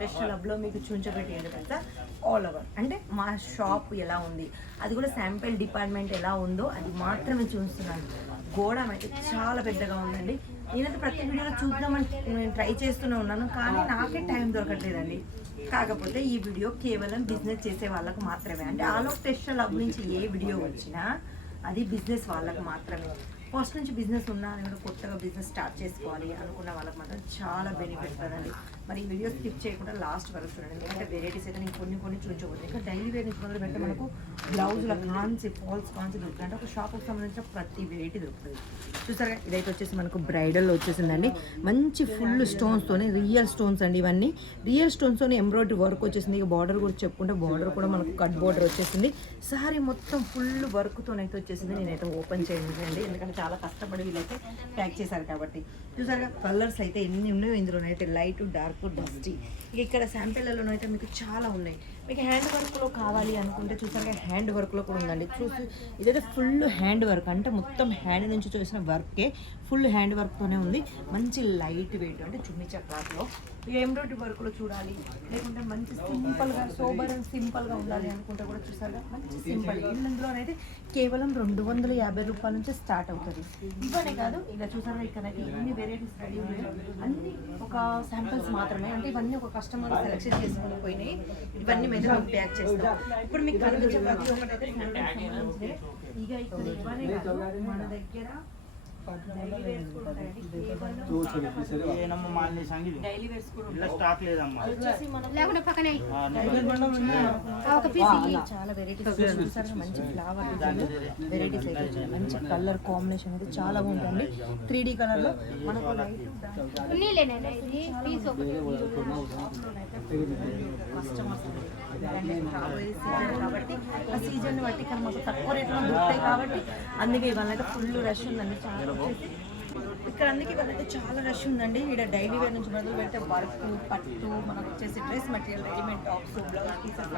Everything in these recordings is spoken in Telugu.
స్పెషల్ హబ్లో మీకు చూపించబెట్టేది కదా ఆల్ ఓవర్ అంటే మా షాప్ ఎలా ఉంది, అది కూడా శాంపిల్ డిపార్ట్మెంట్ ఎలా ఉందో అది మాత్రమే చూస్తున్నాను. గోడం అయితే చాలా పెద్దగా ఉందండి. నేనైతే ప్రతి వీడియోలో చూద్దామని నేను ట్రై చేస్తూనే ఉన్నాను, కానీ నాకే టైం దొరకట్లేదండి. కాకపోతే ఈ వీడియో కేవలం బిజినెస్ చేసే వాళ్ళకు మాత్రమే. అంటే ఆలోక్ టెక్స్టైల్ హబ్ నుంచి ఏ వీడియో వచ్చినా అది బిజినెస్ వాళ్ళకు మాత్రమే. ఫస్ట్ నుంచి బిజినెస్ ఉన్నా అని కూడా కొత్తగా బిజినెస్ స్టార్ట్ చేసుకోవాలి అనుకున్న వాళ్ళకి మాత్రం చాలా బెనిఫిట్ కదండి. మరి ఈ వీడియో స్కిప్ చేయకుండా లాస్ట్ వరకు చూడండి, ఎందుకంటే వెరైటీస్ అయితే నేను కొన్ని చూపించబోతుంది. ఇంకా డైలీ వేర్ నుంచి మొదలు పెడితే మనకు బ్లౌజుల కాన్సి ఫాల్స్ కాన్సి దొరుకుతుంది. అంటే ఒక షాప్కి సంబంధించిన ప్రతి వెరైటీ దొరుకుతుంది. చూసారుగా ఇదైతే వచ్చేసి మనకు బ్రైడల్లో వచ్చేసిందండి. మంచి ఫుల్ స్టోన్స్తోనే రియల్ స్టోన్స్ అండి. ఇవన్నీ రియల్ స్టోన్స్తోనే ఎంబ్రాయిడరీ వర్క్ వచ్చేసింది. ఇక బార్డర్ కూడా చెప్పుకుంటే బార్డర్ కూడా మనకు కట్ బార్డర్ వచ్చేసింది. సారీ మొత్తం ఫుల్ వర్క్తోనైతే వచ్చేసింది. నేనైతే ఓపెన్ చేయండి, ఎందుకంటే చాలా కష్టపడి వీళ్ళైతే ప్యాక్ చేశారు కాబట్టి. చూసారుగా కలర్స్ అయితే ఎన్ని ఉన్నాయో ఇందులోనైతే లైట్, డార్క్, డస్టీ. ఇక ఇక్కడ శాంపిల్లలో అయితే మీకు చాలా ఉన్నాయి. మీకు హ్యాండ్ వర్క్లో కావాలి అనుకుంటే చూసారుగా హ్యాండ్ వర్క్లో కూడా ఉందండి. చూసి ఇదైతే ఫుల్ హ్యాండ్ వర్క్, అంటే మొత్తం హ్యాండ్ నుంచి చేసిన వర్కే ఫుల్ హ్యాండ్ వర్క్తోనే ఉంది. మంచి లైట్ వెయిట్ అంటే చున్నీ చక్రాట్లో ఎంబ్రాయిడరీ వర్క్లో చూడాలి, లేకుంటే మంచి సింపుల్గా సోబర్ అండ్ సింపుల్గా ఉండాలి అనుకుంటే కూడా చూసారుగా మంచి సింపుల్. ఇందులోనైతే కేవలం 250 రూపాయల నుంచి స్టార్ట్ అవుతుంది. ఇవన్నీ కాదు, ఇలా చూసారుగా ఇక్కడైతే ఎన్ని వెరైటీస్ రెడీ ఉన్నాయో అన్ని ఒక శాంపిల్స్ మాత్రమే. అంటే ఇవన్నీ ఒక కస్టమర్ సెలెక్షన్ చేసుకుని పోయినాయి. ఇవన్నీ మేము ప్యాక్ చేస్తాం. ఇప్పుడు మీకు కనిపించే ప్రతి ఒక్కటైతే ఇక ఇక్కడ ఇవన్నీ కాదు, మన దగ్గర డైలీ వేర్స్ కూడా చాలా వెరైటీస్. మంచి ఫ్లవర్ వెరైటీస్ అయితే మంచి కలర్ కాంబినేషన్ అయితే చాలా బాగుంటుంది. 3D కలర్ లో మనకు కస్టమర్స్ కాబట్టి ఆ సీజన్ బట్టి కానీ మాకు తక్కువ రేట్లో దొరుకుతాయి కాబట్టి అందుకే ఇవాళ అయితే ఫుల్ రష్ ఉందండి. చాలా ఇక్కడ అందుకే ఇవాళ చాలా రష్ ఉందండి. ఇక్కడ డైలీ వేర్ నుంచి మొదలు పెడితే వర్క్, పట్టు, మనకు వచ్చేసి dress material, readymade tops, blouse pieces,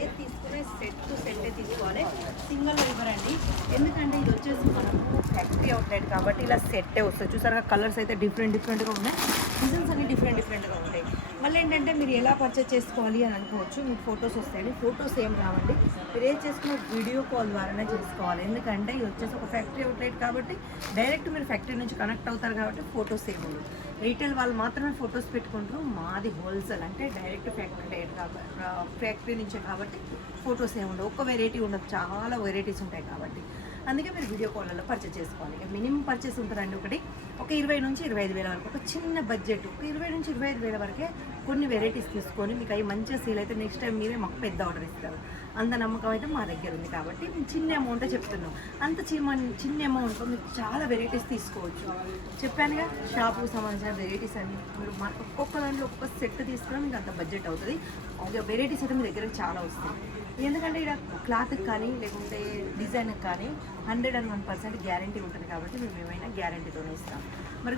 ఏది తీసుకునే సెట్ తీసుకోవాలి, సింగిల్ ఇవ్వరండి. ఎందుకంటే ఇది వచ్చేసి మనకు ఫ్యాక్టరీ అవుట్లెట్ కాబట్టి ఇలా సెట్టే వస్తుంది. చూసారుగా కలర్స్ అయితే డిఫరెంట్గా ఉన్నాయి, డిజైన్స్ అన్ని డిఫరెంట్గా ఉంటాయి. మళ్ళీ ఏంటంటే మీరు ఎలా పర్చేస్ చేసుకోవాలి అని అనుకోవచ్చు. మీకు ఫొటోస్ వస్తాయండి, ఫొటోస్ ఏం రావండి. మీరు ఏం చేసుకున్న వీడియో కాల్ ద్వారానే చేసుకోవాలి. ఎందుకంటే ఇది వచ్చేసి ఒక ఫ్యాక్టరీ అవుట్లెట్ కాబట్టి డైరెక్ట్ మీరు ఫ్యాక్టరీ నుంచి కనెక్ట్ అవుతారు కాబట్టి ఫొటోస్ ఏమి ఉండవు. రీటైల్ వాళ్ళు మాత్రమే ఫొటోస్ పెట్టుకుంటారు. మాది హోల్సేల్ అంటే డైరెక్ట్ ఫ్యాక్టరీ నుంచే కాబట్టి ఫొటోస్ ఏమి ఉండవు. ఒక్క వెరైటీ ఉండదు, చాలా వెరైటీస్ ఉంటాయి కాబట్టి అందుకే మీరు వీడియో కాల్లో పర్చేస్ చేసుకోవాలి. ఇక మినిమం పర్చేస్ ఉంటుందండి ఒక 20 నుంచి 25 వేల వరకు. ఒక చిన్న బడ్జెట్ ఒక 20 నుంచి 25 వేల వరకే కొన్ని వెరైటీస్ తీసుకొని మీకు అవి మంచిగా సేల్ అయితే నెక్స్ట్ టైం మీరే మాకు పెద్ద ఆర్డర్ ఇస్తారు. అంత నమ్మకం అయితే మా దగ్గర ఉంది కాబట్టి మేము చిన్న అమౌంటే చెప్తున్నాం. అంత చిన్న అమౌంట్తో మీరు చాలా వెరైటీస్ తీసుకోవచ్చు. చెప్పానుగా షాపుకు సంబంధించిన వెరైటీస్ అన్ని మీరు ఒక్కొక్క దాంట్లో ఒక్కొక్క సెట్ తీసుకున్నా మీకు అంత బడ్జెట్ అవుతుంది. వెరైటీస్ అయితే మీ దగ్గర చాలా వస్తాయి. ఎందుకంటే ఇక్కడ క్లాత్కి కానీ లేకుంటే డిజైన్కి కానీ 101% గ్యారంటీ ఉంటుంది కాబట్టి మేము ఏమైనా గ్యారంటీతోనే ఇస్తాం. మరి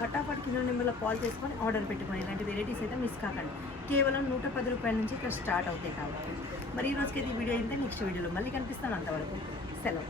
ఫటాఫట్ కింద నెంబర్లో కాల్ చేసుకొని ఆర్డర్ పెట్టుకొని ఇలాంటి వెరైటీస్ అయితే మిస్ కాకండి. కేవలం 110 రూపాయల నుంచి ఇక్కడ స్టార్ట్ అవుతాయి కాబట్టి. మరి ఈ రోజుకి ఈ వీడియో అయితే నెక్స్ట్ వీడియోలో మళ్ళీ కనిపిస్తాను. అంతవరకు సెలవు.